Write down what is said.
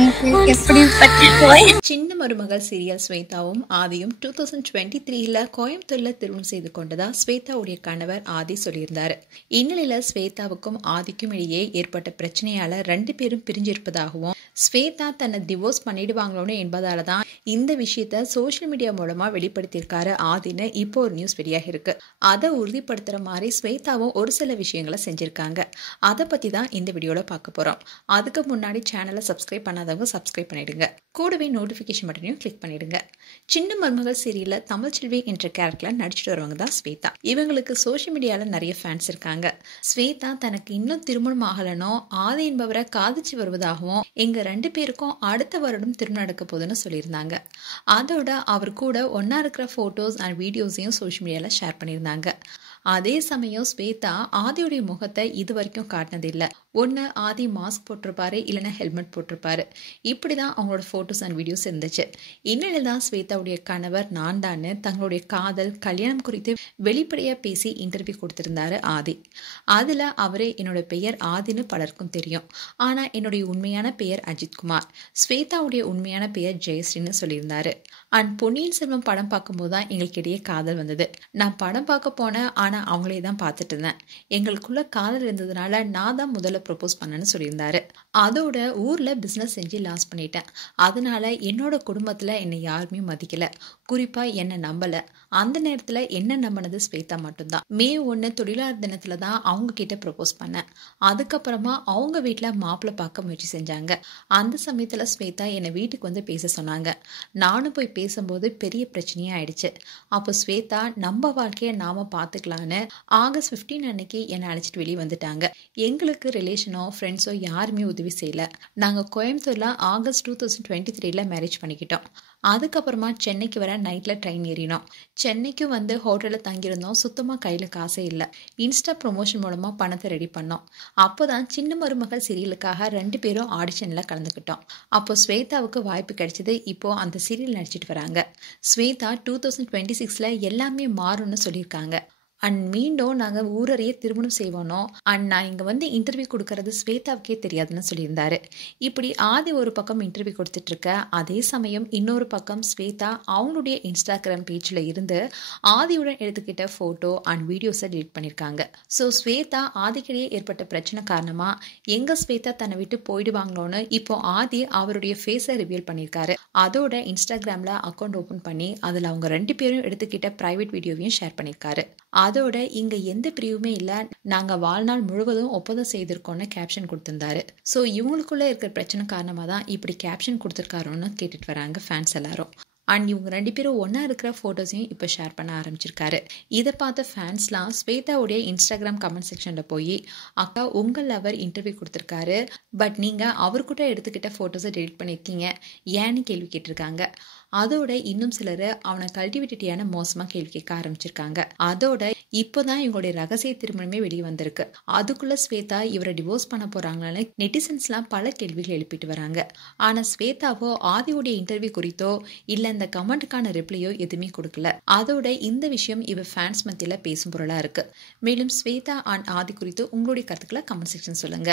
உனக்கு எப்படிப்பட்ட போய் சின்ன மருமகள் சீரியல் ஸ்வேதாவும் ஆதியும் 2023ல கோயம்புத்தூர்ல திருமணம் செய்து கொண்டதா ஸ்வேதாவுடைய கணவர் ஆதி சொல்லியிருந்தாரு. இந்நிலையில ஸ்வேதாவுக்கும் ஆதிக்கும் இடையே ஏற்பட்ட பிரச்சனையால 2 பேரும் பிரிஞ்சிருப்பதாகவும் ஸ்வேதா தன்னை டிவோர்ஸ் பண்ணிடுவாங்களோன்னு என்பதால தான் இந்த விஷயத்த சோசியல் மீடியா மூலமா வெளிப்படுத்தியிருக்காரு ஆதின்னு இப்போ ஒரு நியூஸ் வெளியாக இருக்கு. அதை உறுதிப்படுத்துற மாதிரி ஸ்வேதாவும் ஒரு சில விஷயங்களை செஞ்சிருக்காங்க. அதை பத்தி தான் இந்த வீடியோல பார்க்க போறோம். அதுக்கு முன்னாடி சேனலை சப்ஸ்கிரைப் பண்ணாதவங்க சப்ஸ்கிரைப் பண்ணிடுங்க. கூடவே நோட்டிஃபிகேஷன் பட்டனையும் கிளிக் பண்ணிடுங்க. சின்ன மருமகள் சீரியல்ல தமிழ்ச்செல்வி என்ற கேரக்டர்ல நடிச்சிட்டு வரவங்க தான் ஸ்வேதா. இவங்களுக்கு சோசியல் மீடியால நிறைய ஃபேன்ஸ் இருக்காங்க. ஸ்வேதா தனக்கு இன்னும் திருமணம் ஆகலனோ ஆதி என்பவரை காதிச்சு வருவதாகவும் எங்க 2 பேருக்கும் அடுத்த வருடம் திருமணம் நடக்க போகுதுன்னு சொல்லியிருந்தாங்க. அதோட அவர் கூட ஒன்னா இருக்கிற போட்டோஸ் அண்ட் வீடியோஸையும் சோசியல் மீடியால ஷேர் பண்ணியிருந்தாங்க. அதே சமயம் ஸ்வேதா ஆதியுடைய முகத்தை இது வரைக்கும் காட்டினதில்லை. ஒன்று ஆதி மாஸ்க் போட்டிருப்பாரு, இல்லைன்னா ஹெல்மெட் போட்டிருப்பாரு. இப்படிதான் அவங்களோட போட்டோஸ் அண்ட் வீடியோஸ் இருந்துச்சு. இந்நிலையில் தான் ஸ்வேதாவுடைய கணவர் நான் தான் தங்களுடைய காதல் கல்யாணம் குறித்து வெளிப்படையா பேசி இன்டர்வியூ கொடுத்திருந்தாரு ஆதி. அதுல அவரு என்னோட பெயர் ஆதின்னு பலருக்கும் தெரியும், ஆனா என்னுடைய உண்மையான பெயர் அஜித்குமார், ஸ்வேதாவுடைய உண்மையான பெயர் ஜெயஸ்ரீன்னு சொல்லியிருந்தாரு. அண்ட் பொன்னியின் செல்வன் படம் பார்க்கும்போது தான் எங்களுக்கு இடையே காதல் வந்தது. நான் படம் பார்க்க போனேன், ஆனா அவங்களே தான் பார்த்துட்டு இருந்தேன். எங்களுக்குள்ள காதல் இருந்ததுனால நான் தான் முதல்ல ப்ரப்போஸ் பண்ணேன்னு சொல்லியிருந்தாரு. அதோட ஊர்ல பிசினஸ் செஞ்சு லாஸ் பண்ணிட்டேன். அதனால என்னோட குடும்பத்துல என்னை யாருமே மதிக்கல, குறிப்பா என்னை நம்பல. அந்த நேரத்துல என்ன நம்பினது ஸ்வேதா மட்டும்தான். மே 1 தொழிலாளர் தினத்துல தான் அவங்க கிட்ட ப்ரப்போஸ் பண்ணேன். அதுக்கப்புறமா அவங்க வீட்டுல மாப்பிள்ளை பார்க்க முயற்சி செஞ்சாங்க. அந்த சமயத்துல ஸ்வேதா என்னை வீட்டுக்கு வந்து பேச சொன்னாங்க. நானும் போய் பேசும்போது பெரிய பிரச்சனையா ஆயிடுச்சு. அப்போ ஸ்வேதா நம்ம வாழ்க்கையை நாம பார்த்துக்கலான்னு ஆகஸ்ட் 15 அன்னைக்கு என்னை அழைச்சிட்டு வெளியே வந்துட்டாங்க. எங்களுக்கு ரிலேஷனோ ஃப்ரெண்ட்ஸோ யாருமே உதவி செய்யல. நாங்கள் கோயம்புத்தூர்ல ஆகஸ்ட் 2023ல மேரேஜ் பண்ணிக்கிட்டோம். அதுக்கப்புறமா சென்னைக்கு வர நைட்ல ட்ரெயின் ஏறினோம். சென்னைக்கு வந்து ஹோட்டலில் தங்கியிருந்தோம். சுத்தமாக கையில் காசே இல்லை. இன்ஸ்டா ப்ரொமோஷன் மூலமாக பணத்தை ரெடி பண்ணோம். அப்போதான் சின்ன மருமகள் சீரியலுக்காக 2 பேரும் ஆடிஷனில் கலந்துக்கிட்டோம். அப்போ ஸ்வேதாவுக்கு வாய்ப்பு கிடைச்சது. இப்போ அந்த சீரியல் நடிச்சிட்டு வராங்க. ஸ்வேதா 2026ல எல்லாமே மாறும்னு சொல்லியிருக்காங்க. அண்ட் மீண்டும் நாங்கள் ஊரறிய திருமணம் செய்வோனோ அண்ட் நான் இங்கே வந்து இன்டர்வியூ கொடுக்கறது ஸ்வேதாவுக்கே தெரியாதுன்னு சொல்லியிருந்தாரு. இப்படி ஆதி ஒரு பக்கம் இன்டர்வியூ கொடுத்துட்டு இருக்க, அதே சமயம் இன்னொரு பக்கம் ஸ்வேதா அவங்களுடைய இன்ஸ்டாகிராம் பேஜில் இருந்து ஆதியுடன் எடுத்துக்கிட்ட ஃபோட்டோ அண்ட் வீடியோஸை டெலிட் பண்ணியிருக்காங்க. ஸோ ஸ்வேதா ஆதிக்கிடையே ஏற்பட்ட பிரச்சனை காரணமாக எங்க ஸ்வேதா தன்னை விட்டு போயிடுவாங்களோன்னு இப்போ ஆதி அவருடைய ஃபேஸை ரிவீல் பண்ணியிருக்காரு. அதோட இன்ஸ்டாகிராமில் அக்கௌண்ட் ஓப்பன் பண்ணி அதில் அவங்க 2 பேரும் எடுத்துக்கிட்ட ப்ரைவேட் வீடியோவையும் ஷேர் பண்ணியிருக்காரு. அதோட இங்க எந்த பிரிவுமே இல்ல, நாங்க வாழ்நாள் முழுவதும் ஒப்பந்தம் செய்திருக்கோம்னு கேப்ஷன் கொடுத்திருந்தாரு. ஸோ இவங்களுக்குள்ள இருக்கிற பிரச்சனை காரணமா தான் இப்படி கேப்ஷன் கொடுத்திருக்காருன்னு கேட்டுட்டு வராங்க ஃபேன்ஸ் எல்லாரும். அண்ட் இவங்க 2 பேரும் ஒன்னா இருக்கிற போட்டோஸையும் இப்போ ஷேர் பண்ண ஆரம்பிச்சிருக்காரு. இதை பார்த்த ஃபேன்ஸ்லாம் ஸ்வேதாவுடைய இன்ஸ்டாகிராம் கமெண்ட் செக்ஷன்ல போய் அக்கா உங்கள் லவர் இன்டர்வியூ கொடுத்துருக்காரு, பட் நீங்க அவர் கூட எடுத்துக்கிட்ட போட்டோஸை டெலிட் பண்ணியிருக்கீங்க ஏன்னு கேள்வி கேட்டிருக்காங்க. அதோட இன்னும் சிலர் அவனை கல்டிவேட்டியான மோசமா கேள்வி கேட்க ஆரம்பிச்சிருக்காங்க. அதோட இப்போதான் இவங்களுடைய ரகசிய திருமணமே வெளியே வந்திருக்கு. அதுக்குள்ள ஸ்வேதா இவரை டிவோர்ஸ் பண்ண போறாங்கன்னு நெட்டிசன்ஸ்லாம் பல கேள்விகள் எழுப்பிட்டு வராங்க. ஆனா ஸ்வேதாவோ ஆதியோடைய இன்டர்வியூ குறித்தோ இல்ல இந்த கமெண்ட்டுக்கான ரிப்ளையோ எதுவுமே கொடுக்கல. அதோட இந்த விஷயம் இவ ஃபேன்ஸ் மத்தியில பேசும் பொருளா இருக்கு. மேலும் ஸ்வேதா அண்ட் ஆதி குறித்து உங்களுடைய கருத்துக்களை கமெண்ட் செக்ஷன் சொல்லுங்க.